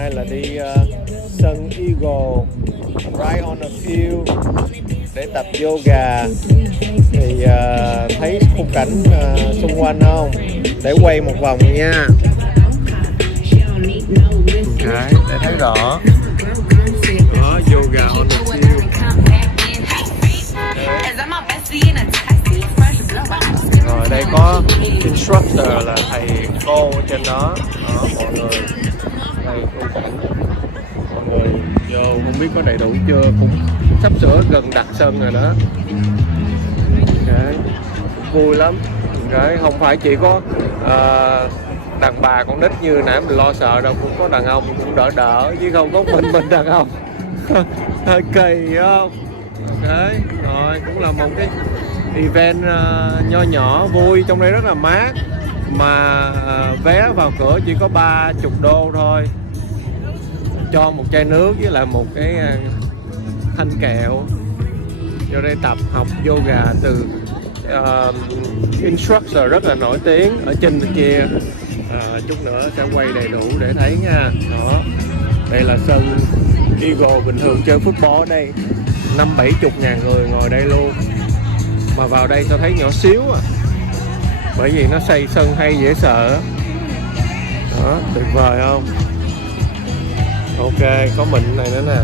nay là đi sân Eagle, right on the field để tập yoga. Thì thấy khung cảnh xung quanh không? Để quay một vòng nha. Đấy, để thấy rõ. Đó, yoga on the field. Rồi đây có instructor là thầy cô ở trên đó. Đó, mọi người. Đây khung cảnh. Mọi người vô không biết có đầy đủ chưa, cũng sắp sửa gần đặt sân rồi đó. Đấy, vui lắm. Đấy, không phải chỉ có đàn bà con nít như nãy mình lo sợ đâu, cũng có đàn ông cũng đỡ chứ không có mình đàn ông. Hơi kỳ không? Đấy, rồi cũng là một cái event nho nhỏ vui, trong đây rất là mát. Mà vé vào cửa chỉ có 30 đô thôi, cho một chai nước với lại một cái thanh kẹo. Vô đây tập học yoga từ instructor rất là nổi tiếng ở trên kia. Chút nữa sẽ quay đầy đủ để thấy nha. Đó, đây là sân Eagle. Bình thường chơi football ở đây 50-70 ngàn người ngồi đây luôn, mà vào đây tôi thấy nhỏ xíu à, bởi vì nó xây sân hay dễ sợ. Đó, tuyệt vời không? Ok, có mình này nữa nè.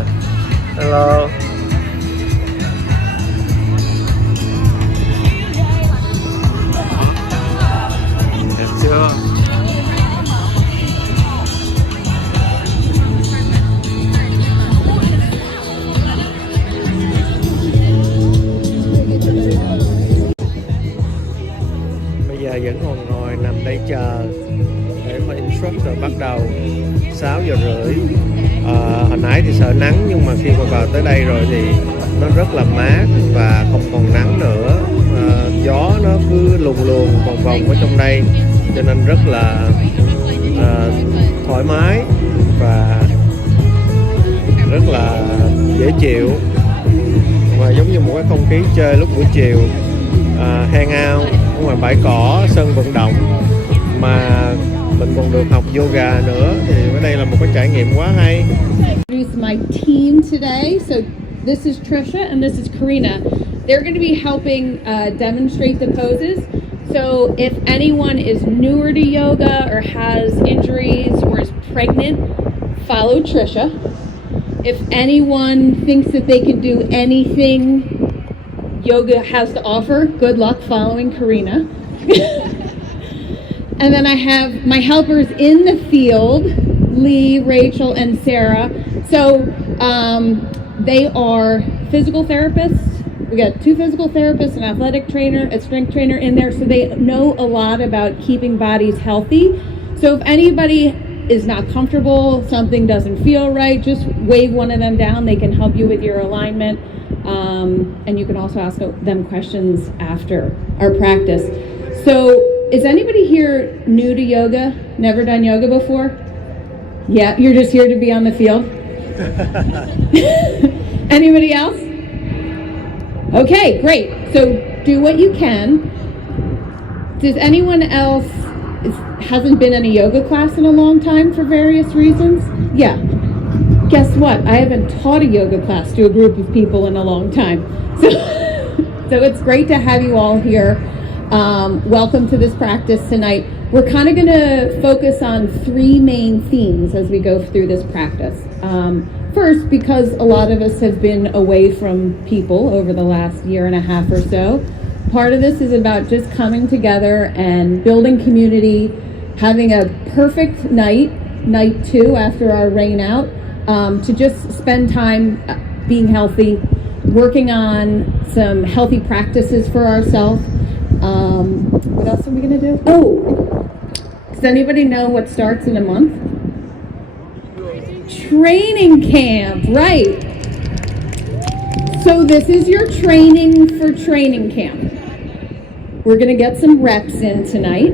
Hello. Đẹp chưa? Bây giờ vẫn còn ngồi nằm đây chờ để mà instructor bắt đầu 6 giờ rưỡi. Hồi nãy thì sợ nắng, nhưng mà khi mà vào tới đây rồi thì nó rất là mát và không còn nắng nữa. Gió nó cứ luồn luồn vòng vòng ở trong đây, cho nên rất là thoải mái và rất là dễ chịu, và giống như một cái không khí chơi lúc buổi chiều, hang out ở ngoài bãi cỏ, sân vận động, mà mình còn được học yoga nữa, thì ở đây là một cái trải nghiệm quá hay. Introduce my team today. So this is Trisha and this is Karina. They're going to be helping demonstrate the poses. So if anyone is newer to yoga or has injuries or is pregnant, follow Trisha. If anyone thinks that they can do anything yoga has to offer, good luck following Karina. And then I have my helpers in the field, Lee, Rachel, and Sarah. So they are physical therapists. We got 2 physical therapists, an athletic trainer, a strength trainer in there. So they know a lot about keeping bodies healthy. So if anybody is not comfortable, something doesn't feel right, just wave one of them down. They can help you with your alignment. And you can also ask them questions after our practice. So is anybody here new to yoga? Never done yoga before? Yeah, you're just here to be on the field? Anybody else? Okay, great. So do what you can. Does anyone else hasn't been in a yoga class in a long time for various reasons? Yeah. Guess what? I haven't taught a yoga class to a group of people in a long time. So it's great to have you all here. Welcome to this practice tonight. We're kind of going to focus on 3 main themes as we go through this practice. First, because a lot of us have been away from people over the last year and a half or so, part of this is about just coming together and building community, having a perfect night 2 after our rain out, to just spend time being healthy, working on some healthy practices for ourselves. What else are we going to do? Oh, does anybody know what starts in a month? Training camp, right. So this is your training for training camp. We're going to get some reps in tonight.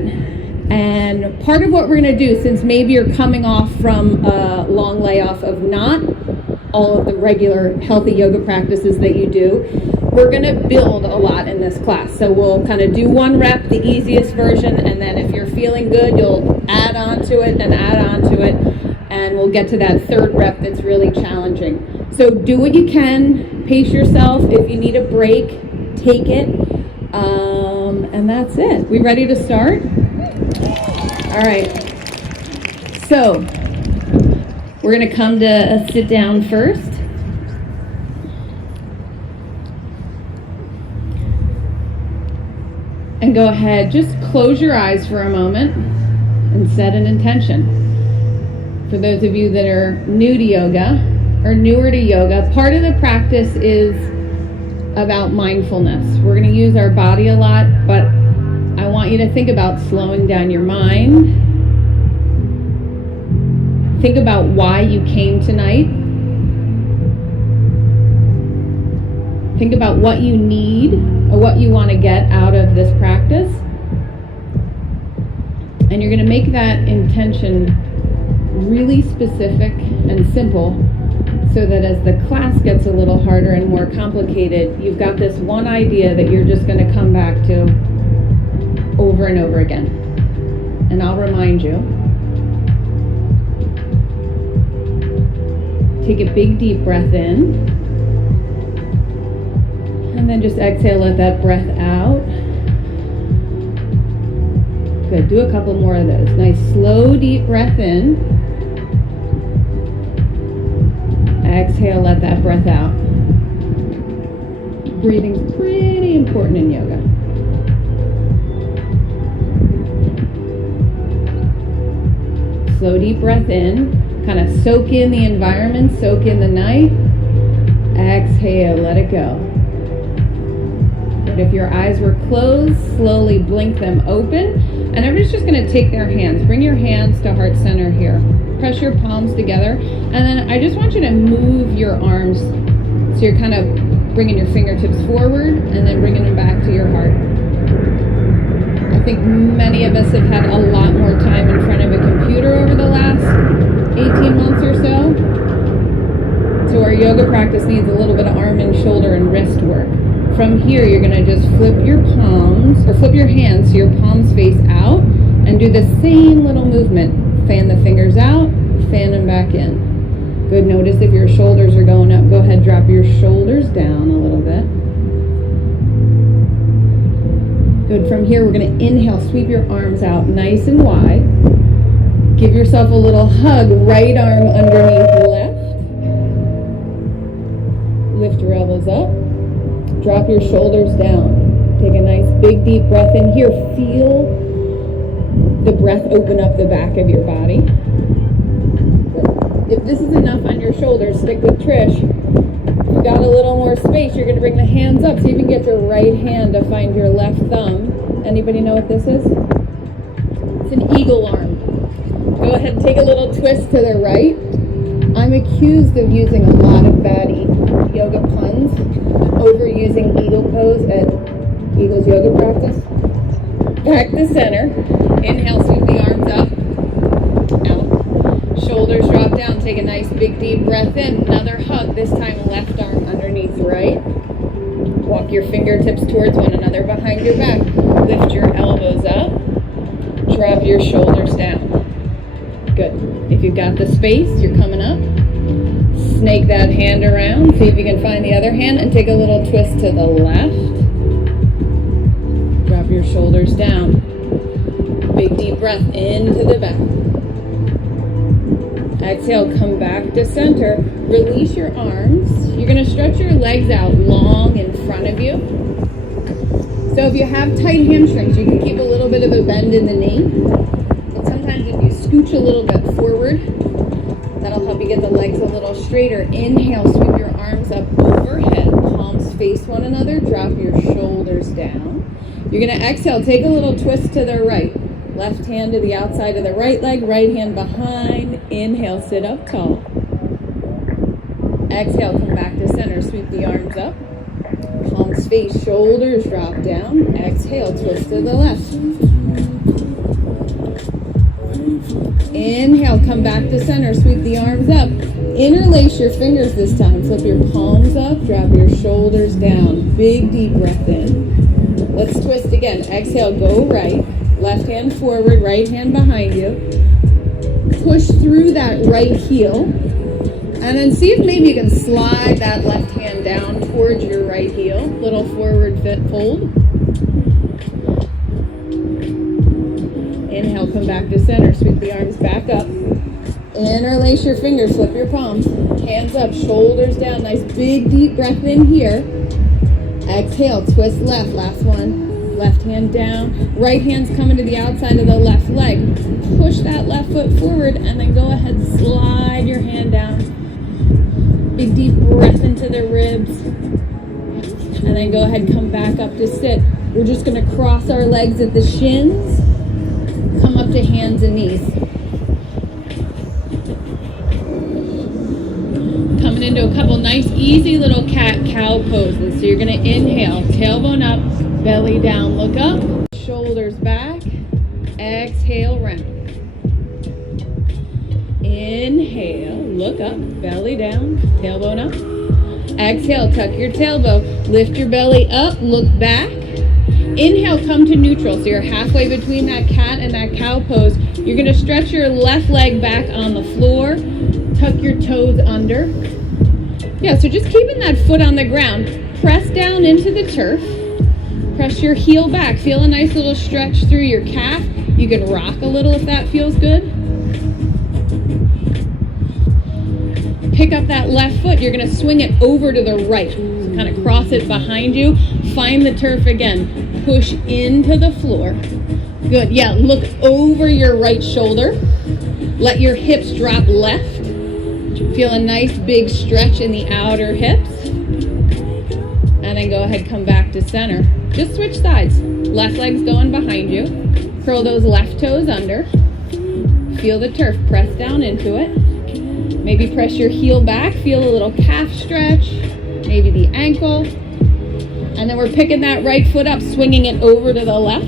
And part of what we're going to do, since maybe you're coming off from a long layoff of not all of the regular healthy yoga practices that you do, we're going to build a lot in this class. So we'll kind of do 1 rep, the easiest version, and then if you're feeling good, you'll add on to it and add on to it. and we'll get to that third rep that's really challenging. So do what you can, pace yourself. If you need a break, take it, and that's it. We ready to start? All right, so we're going to come to a sit down first. And go ahead, just close your eyes for a moment and set an intention. For those of you that are new to yoga or newer to yoga, part of the practice is about mindfulness. We're going to use our body a lot, but I want you to think about slowing down your mind. Think about why you came tonight. Think about what you need or what you want to get out of this practice. And you're going to make that intention really specific and simple so that as the class gets a little harder and more complicated, you've got this one idea that you're just going to come back to over and over again. And I'll remind you. Take a big deep breath in. And then just exhale, let that breath out. Good, do a couple more of those. Nice slow deep breath in. Exhale, let that breath out. Breathing's pretty important in yoga. Slow deep breath in. Kind of soak in the environment, soak in the night. Exhale, let it go. If your eyes were closed, slowly blink them open. And everybody's just going to take their hands. Bring your hands to heart center here. Press your palms together. And then I just want you to move your arms. So you're kind of bringing your fingertips forward and then bringing them back to your heart. I think many of us have had a lot more time in front of a computer over the last 18 months or so. So our yoga practice needs a little bit of arm and shoulder and wrist work. From here, you're going to just flip your palms, or flip your hands so your palms face out, and do the same little movement. Fan the fingers out, fan them back in. Good, notice if your shoulders are going up, go ahead, drop your shoulders down a little bit. Good, from here, we're going to inhale, sweep your arms out nice and wide. Give yourself a little hug, right arm underneath left. Lift your elbows up. Drop your shoulders down. Take a nice big deep breath in here. Feel the breath open up the back of your body. If this is enough on your shoulders, stick with Trish. If you've got a little more space, you're going to bring the hands up. See if you can get your right hand to find your left thumb. Anybody know what this is? It's an eagle arm. Go ahead and take a little twist to the right. I'm accused of using a lot of bad yoga puns, overusing eagle pose at Eagles yoga practice. Back to center. Inhale, sweep the arms up. Out. Shoulders drop down. Take a nice big deep breath in. Another hug. This time left arm underneath right. Walk your fingertips towards one another behind your back. Lift your elbows up. Drop your shoulders down. Good. If you've got the space, you're coming up. Snake that hand around. See if you can find the other hand and take a little twist to the left. Drop your shoulders down. Big deep breath into the back. Exhale, come back to center. Release your arms. You're going to stretch your legs out long in front of you. So if you have tight hamstrings, you can keep a little bit of a bend in the knee. But sometimes if you scooch a little bit forward, that'll help you get the legs a little straighter. Inhale, sweep your arms up overhead. Palms face one another. Drop your shoulders down. You're going to exhale. Take a little twist to the right. Left hand to the outside of the right leg. Right hand behind. Inhale, sit up tall. Exhale, come back to center. Sweep the arms up. Palms face, shoulders drop down. Exhale, twist to the left. Inhale, come back to center. Sweep the arms up. Interlace your fingers this time. Flip your palms up. Drop your shoulders down. Big deep breath in. Let's twist again. Exhale, go right. Left hand forward, right hand behind you. push through that right heel. And then see if maybe you can slide that left hand down towards your right heel. Little forward fold. Inhale, come back to center. Sweep the arms back up. Interlace your fingers, flip your palms. Hands up, shoulders down. Nice big deep breath in here. Exhale, twist left. Last one. Left hand down. Right hand's coming to the outside of the left leg. Push that left foot forward and then go ahead, slide your hand down. Big deep breath into the ribs. And then go ahead, come back up to sit. We're just going to cross our legs at the shins. Come up to hands and knees. Coming into a couple nice, easy little cat-cow poses. So you're going to inhale, tailbone up, belly down, look up, shoulders back, exhale, round. Inhale, look up, belly down, tailbone up. Exhale, tuck your tailbone, lift your belly up, look back. Inhale, come to neutral. So you're halfway between that cat and that cow pose. You're going to stretch your left leg back on the floor, tuck your toes under. Yeah, so just keeping that foot on the ground. Press down into the turf. Press your heel back. Feel a nice little stretch through your calf. You can rock a little if that feels good. Pick up that left foot. You're going to swing it over to the right. So kind of cross it behind you. Find the turf again. Push into the floor. Good. Yeah, look over your right shoulder. Let your hips drop left. Feel a nice big stretch in the outer hips. And then go ahead, come back to center. Just switch sides. Left leg's going behind you. Curl those left toes under. Feel the turf. Press down into it. Maybe press your heel back. Feel a little calf stretch. Maybe the ankle. And then we're picking that right foot up, swinging it over to the left.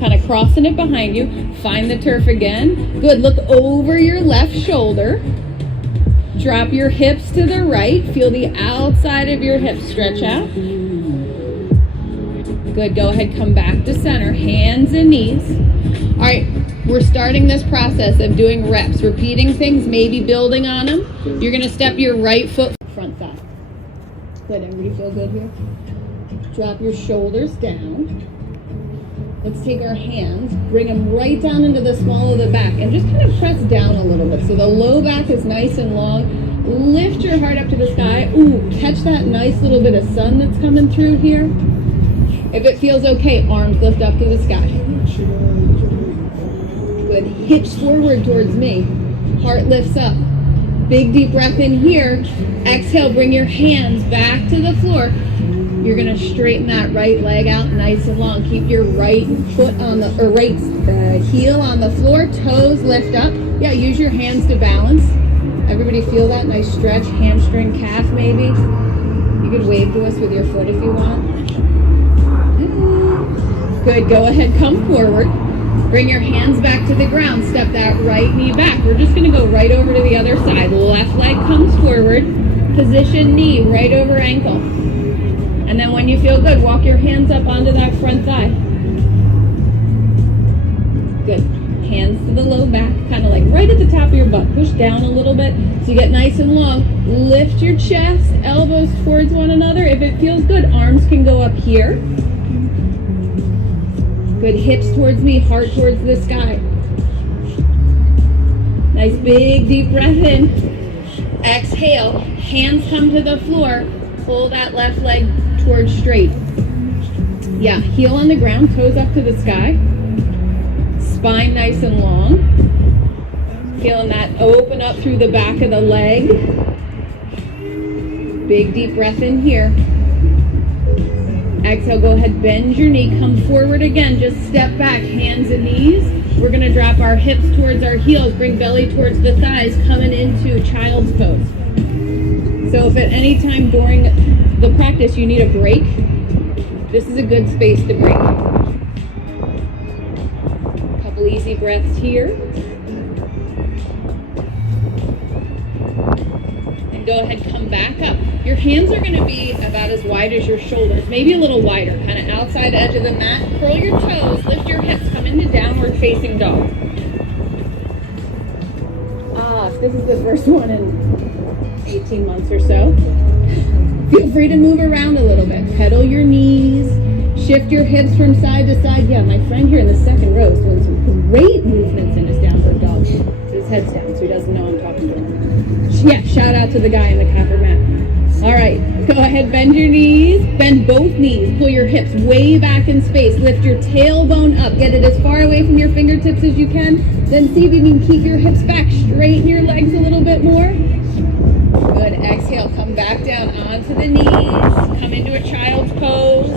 Kind of crossing it behind you. Find the turf again. Good. Look over your left shoulder. Drop your hips to the right. Feel the outside of your hips stretch out. Good. Go ahead. Come back to center. Hands and knees. All right. We're starting this process of doing reps, repeating things, maybe building on them. You're going to step your right foot front side. Good. Everybody feel good here? Drop your shoulders down. Let's take our hands, bring them right down into the small of the back, and just kind of press down a little bit. So the low back is nice and long. Lift your heart up to the sky. Ooh, catch that nice little bit of sun that's coming through here. If it feels okay, arms lift up to the sky. Good. Hips forward towards me. Heart lifts up. Big deep breath in here. Exhale, bring your hands back to the floor. You're going to straighten that right leg out nice and long. Keep your right foot on the, or right heel on the floor. Toes lift up. Yeah, use your hands to balance. Everybody feel that nice stretch, hamstring, calf maybe. You could wave to us with your foot if you want. Good, go ahead, come forward. Bring your hands back to the ground. Step that right knee back. We're just going to go right over to the other side. Left leg comes forward. Position knee right over ankle. And then when you feel good, walk your hands up onto that front thigh. Good. Hands to the low back, kind of like right at the top of your butt. Push down a little bit so you get nice and long. Lift your chest, elbows towards one another. If it feels good, arms can go up here. Good. Hips towards me, heart towards the sky. Nice big deep breath in. Exhale. Hands come to the floor. Pull that left leg towards straight. Yeah, heel on the ground, toes up to the sky. Spine nice and long. Feeling that open up through the back of the leg. Big deep breath in here. Exhale, go ahead, bend your knee, come forward again, just step back, hands and knees. We're gonna drop our hips towards our heels, bring belly towards the thighs, coming into child's pose. So if at any time during the practice you need a break, this is a good space to break. A couple easy breaths here. And go ahead, come back up. Your hands are going to be about as wide as your shoulders, maybe a little wider, kind of outside edge of the mat. Curl your toes, lift your hips, come into downward facing dog. This is the first one in 18 months or so. Feel free to move around a little bit. Pedal your knees. Shift your hips from side to side. Yeah, my friend here in the second row is doing some great movements in his downward dog. His head's down, so he doesn't know I'm talking to him. Yeah, shout out to the guy in the copper mat. All right, go ahead, bend your knees. Bend both knees. Pull your hips way back in space. Lift your tailbone up. Get it as far away from your fingertips as you can. Then see if you can keep your hips back. Straighten your legs a little bit more. Good. Exhale, come back down onto the knees. Come into a child's pose.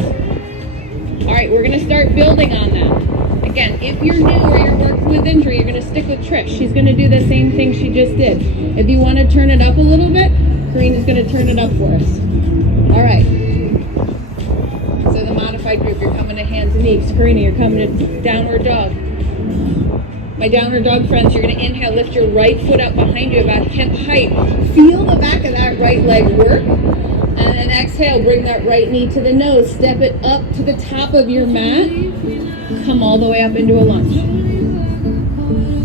All right, we're going to start building on that. Again, if you're new or you're working with injury, you're going to stick with Trish. She's going to do the same thing she just did. If you want to turn it up a little bit, Karine is going to turn it up for us. All right. So the modified group, you're coming to hands and knees. Karina, you're coming to downward dog. My downward dog friends, you're going to inhale, lift your right foot up behind you about hip height. Feel the back of that right leg work. And then exhale, bring that right knee to the nose. Step it up to the top of your mat. Come all the way up into a lunge.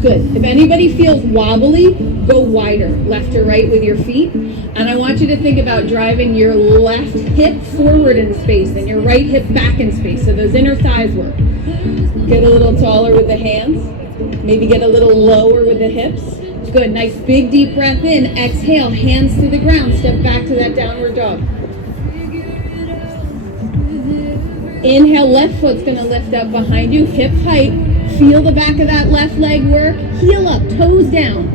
Good. If anybody feels wobbly, go wider, left or right with your feet. And I want you to think about driving your left hip forward in space and your right hip back in space. So those inner thighs work. Get a little taller with the hands. Maybe get a little lower with the hips. Good. Nice big deep breath in. Exhale, hands to the ground. Step back to that downward dog. Inhale, left foot's going to lift up behind you, hip height. Feel the back of that left leg work. Heel up, toes down.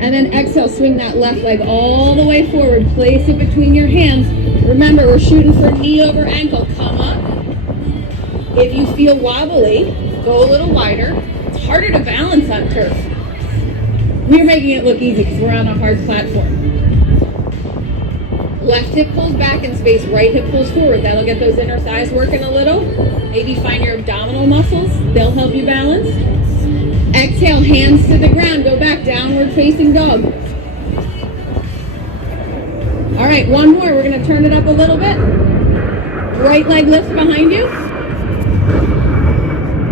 And then exhale, swing that left leg all the way forward. Place it between your hands. Remember, we're shooting for knee over ankle. Come up. If you feel wobbly, go a little wider. It's harder to balance on turf. We're making it look easy because we're on a hard platform. Left hip pulls back in space, right hip pulls forward. That'll get those inner thighs working a little. Maybe find your abdominal muscles. They'll help you balance. Exhale, hands to the ground. Go back, downward facing dog. All right, one more. We're going to turn it up a little bit. Right leg lifts behind you.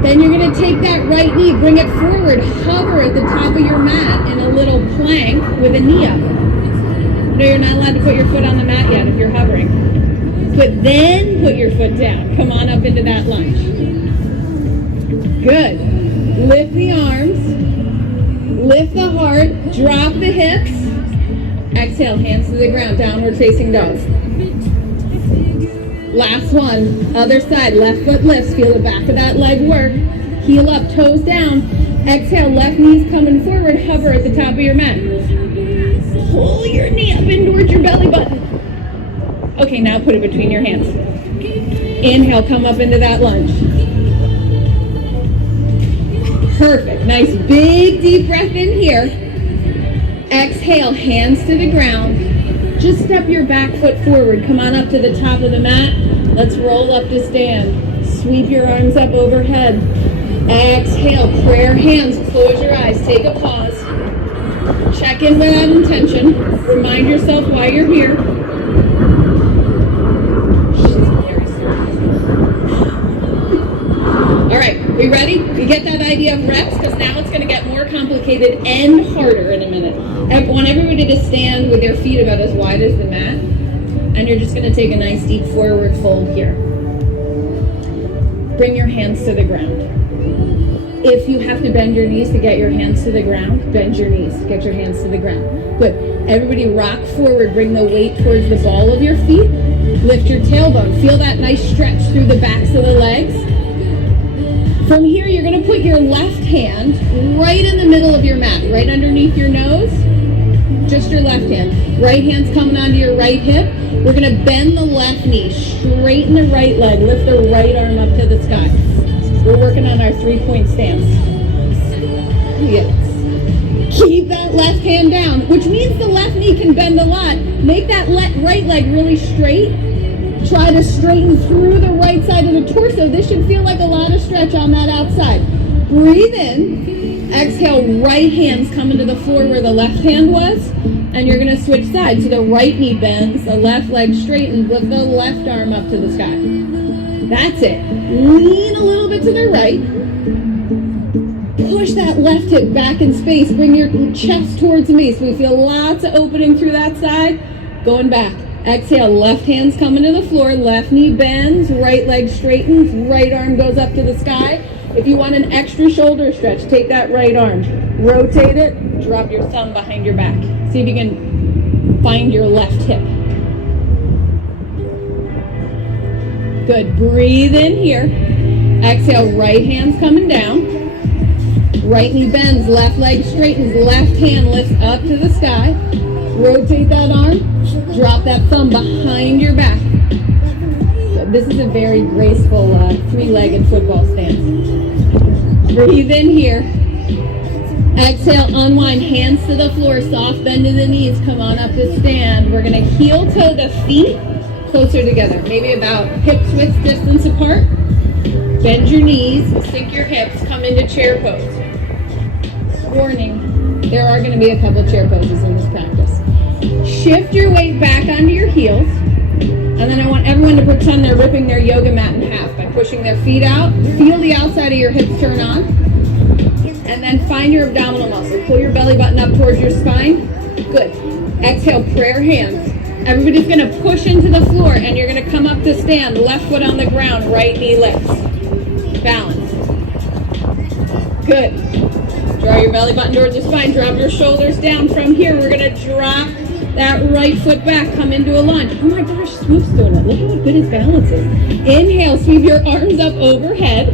Then you're going to take that right knee, bring it forward, hover at the top of your mat in a little plank with a knee up. No, you're not allowed to put your foot on the mat yet if you're hovering. But then put your foot down. Come on up into that lunge. Good. Lift the arms. Lift the heart. Drop the hips. Exhale, hands to the ground. Downward facing dog. Last one. Other side. Left foot lifts. Feel the back of that leg work. Heel up, toes down. Exhale, left knee's coming forward. Hover at the top of your mat. Pull your knee up in towards your belly button. Okay, now put it between your hands. Inhale, come up into that lunge. Perfect. Nice big deep breath in here. Exhale, hands to the ground. Just step your back foot forward. Come on up to the top of the mat. Let's roll up to stand. Sweep your arms up overhead. Exhale, prayer hands. Close your eyes. Take a pause. Check in with that intention. Remind yourself why you're here. All right, we ready? You get that idea of reps? Because now it's going to get more complicated and harder in a minute. I want everybody to stand with their feet about as wide as the mat. And you're just going to take a nice deep forward fold here. Bring your hands to the ground. If you have to bend your knees to get your hands to the ground, bend your knees. Get your hands to the ground. Good. Everybody rock forward. Bring the weight towards the ball of your feet. Lift your tailbone. Feel that nice stretch through the backs of the legs. From here, you're going to put your left hand right in the middle of your mat, right underneath your nose. Just your left hand. Right hand's coming onto your right hip. We're going to bend the left knee. Straighten the right leg. Lift the right arm up to the sky. We're working on our 3-point stance. Yes. Keep that left hand down, which means the left knee can bend a lot. Make that right leg really straight. Try to straighten through the right side of the torso. This should feel like a lot of stretch on that outside. Breathe in. Exhale, right hand's coming to the floor where the left hand was. And you're going to switch sides. So the right knee bends, the left leg straightens, lift the left arm up to the sky. That's it. Lean a little bit to the right. push that left hip back in space. Bring your chest towards me so we feel lots of opening through that side. Going back. Exhale, left hand's coming to the floor, left knee bends, right leg straightens, right arm goes up to the sky. If you want an extra shoulder stretch, take that right arm, rotate it, drop your thumb behind your back. See if you can find your left hip. Good, breathe in here. Exhale, right hand's coming down. Right knee bends, left leg straightens, left hand lifts up to the sky. Rotate that arm, drop that thumb behind your back. So this is a very graceful three-legged football stance. Breathe in here. Exhale, unwind, hands to the floor, soft bend to the knees. Come on up to stand. We're going to heel toe the feet closer together, maybe about hips width distance apart. Bend your knees, sink your hips, come into chair pose. Warning, there are going to be a couple chair poses in this practice. Shift your weight back onto your heels, and then I want everyone to pretend they're ripping their yoga mat in half by pushing their feet out. Feel the outside of your hips turn on, and then find your abdominal muscle. Pull your belly button up towards your spine. Good. Exhale, prayer hands. Everybody's going to push into the floor, and you're going to come up to stand. Left foot on the ground, right knee lifts. Balance. Good. Draw your belly button towards the spine. Drop your shoulders down. From here, we're going to drop that right foot back. Come into a lunge. Oh my gosh, Swift's doing it. Look how good his balance is. Inhale, sweep your arms up overhead.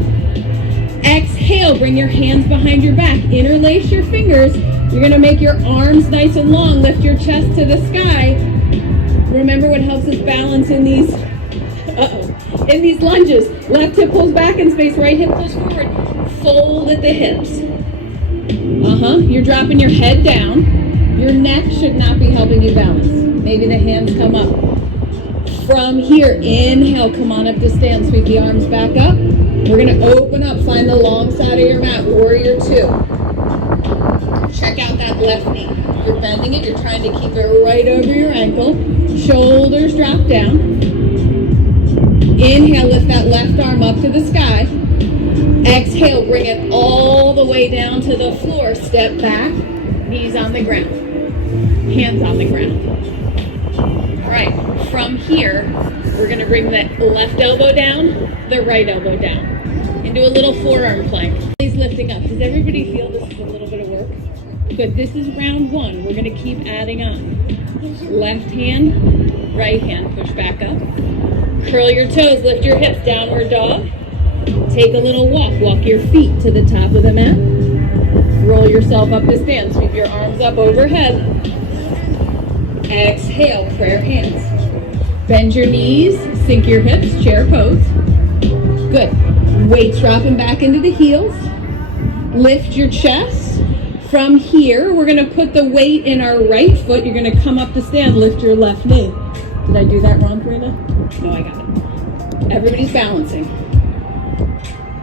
Exhale, bring your hands behind your back. Interlace your fingers. You're going to make your arms nice and long. Lift your chest to the sky. Remember what helps us balance in these in these lunges. Left hip pulls back in space, right hip pulls forward. Fold at the hips. You're dropping your head down. Your neck should not be helping you balance. Maybe the hands come up. From here, inhale, come on up to stand. Sweep the arms back up. We're going to open up. Find the long side of your mat. Warrior 2. Check out that left knee. You're bending it. You're trying to keep it right over your ankle. Shoulders drop down. Inhale, lift that left arm up to the sky. Exhale, bring it all the way down to the floor. Step back, knees on the ground, hands on the ground. All right, from here, we're going to bring the left elbow down, the right elbow down, into a little forearm plank. Please lifting up. Does everybody feel this is a little bit of work? Good, this is round 1. We're going to keep adding on. Left hand, right hand, push back up. Curl your toes, lift your hips, downward dog. Take a little walk. Walk your feet to the top of the mat. Roll yourself up to stand. Sweep your arms up overhead. Exhale, prayer hands. Bend your knees, sink your hips, chair pose. Good. Weights dropping back into the heels. Lift your chest. From here, we're going to put the weight in our right foot. You're going to come up to stand, lift your left knee. Did I do that wrong, Karina? No, I got it. Everybody's balancing.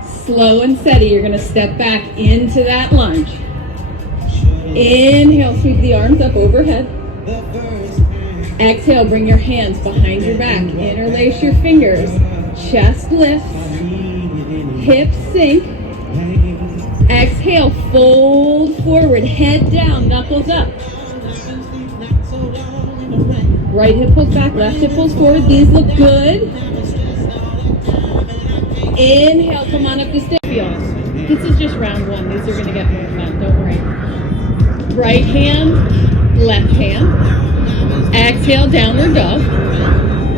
Slow and steady, you're going to step back into that lunge. Inhale, sweep the arms up overhead. Exhale, bring your hands behind your back. Interlace your fingers. Chest lifts. Hips sink. Exhale, fold forward. Head down, knuckles up. Right hip pulls back, left hip pulls forward. These look good. Inhale, come on up to stand. This is just round 1. These are going to get more fun, don't worry. Right hand, left hand. Exhale, downward dog.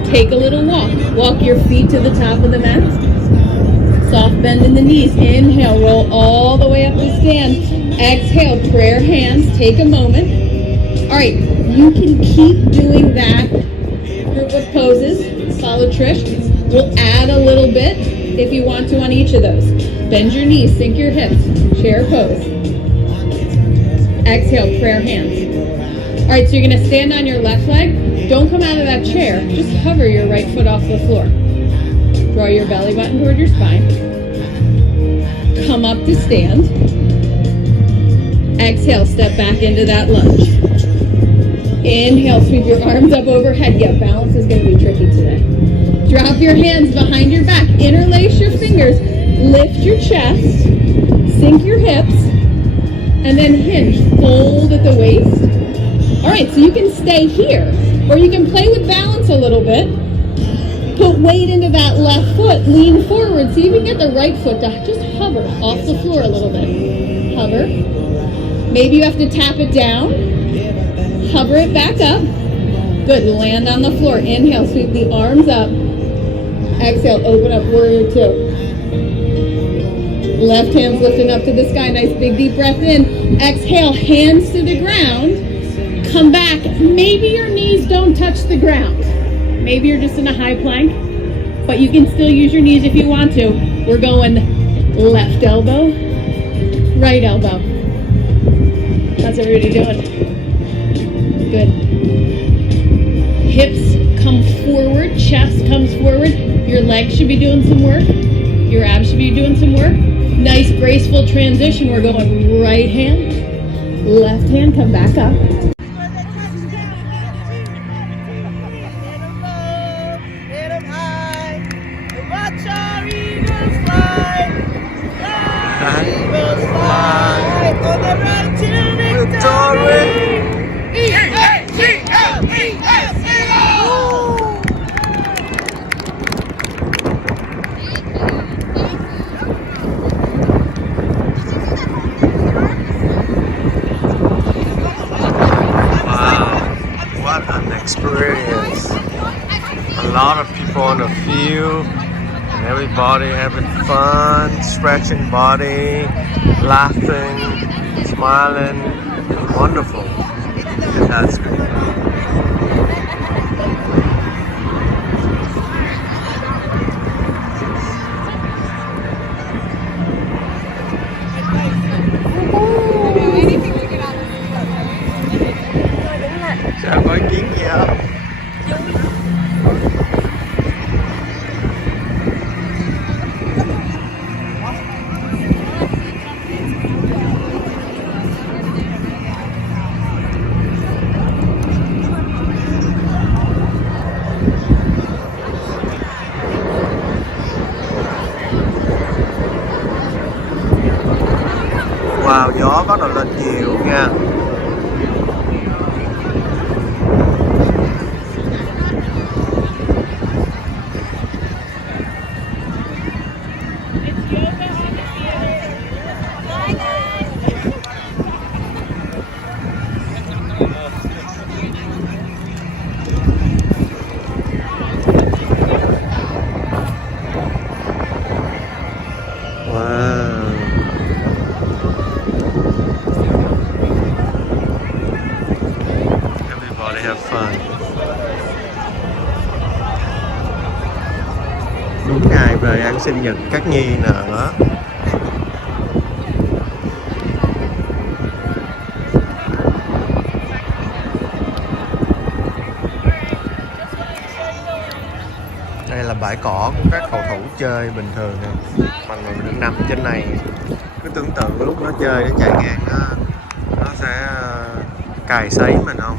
Take a little walk. Walk your feet to the top of the mat. Soft bend in the knees. Inhale, roll all the way up to stand. Exhale, prayer hands. Take a moment. All right, you can keep doing that group of poses. Follow Trish. We'll add a little bit if you want to on each of those. Bend your knees, sink your hips, chair pose. Exhale, prayer hands. All right, so you're going to stand on your left leg. Don't come out of that chair. Just hover your right foot off the floor. Draw your belly button toward your spine. Come up to stand. Exhale, step back into that lunge. Inhale, sweep your arms up overhead. Yeah, balance is going to be tricky today. Drop your hands behind your back. Interlace your fingers. Lift your chest. sink your hips, and then hinge, fold at the waist. All right, so you can stay here, or you can play with balance a little bit. Put weight into that left foot, lean forward. See if you can get the right foot to just hover off the floor a little bit. Hover. Maybe you have to tap it down. Hover it back up. Good, land on the floor. Inhale, sweep the arms up. Exhale, open up, warrior two. Left hand's lifting up to the sky. Nice big deep breath in. Exhale, hands to the ground. Come back. Maybe your knees don't touch the ground. Maybe you're just in a high plank, but you can still use your knees if you want to. We're going left elbow, right elbow. How's everybody doing? Good. Hips come forward, chest comes forward. Your legs should be doing some work. Your abs should be doing some work. Nice graceful transition. We're going right hand, left hand, come back up. Experience. A lot of people on the field and everybody having fun, stretching body, laughing, smiling. Wonderful. And that's great. Sao có ý kiến gì không? Wow, gió bắt đầu lên nhiều nha. Have fun. Đúng ngày về ăn sinh nhật các Nhi nữa. Đây là bãi cỏ của các cầu thủ chơi bình thường nè. Mình đứng nằm trên này, cứ tưởng tượng lúc nó chơi nó chạy ngang nó sẽ cày sấy mình không.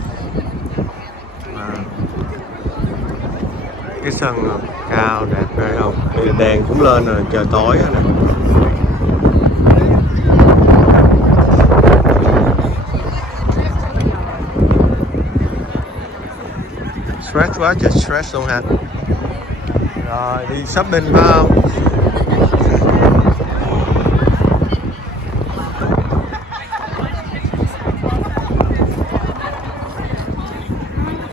Cái sân cao đẹp ghê không? Đèn cũng lên rồi, trời tối rồi nè. Stress quá trời stress luôn ha. Rồi đi shopping phải không?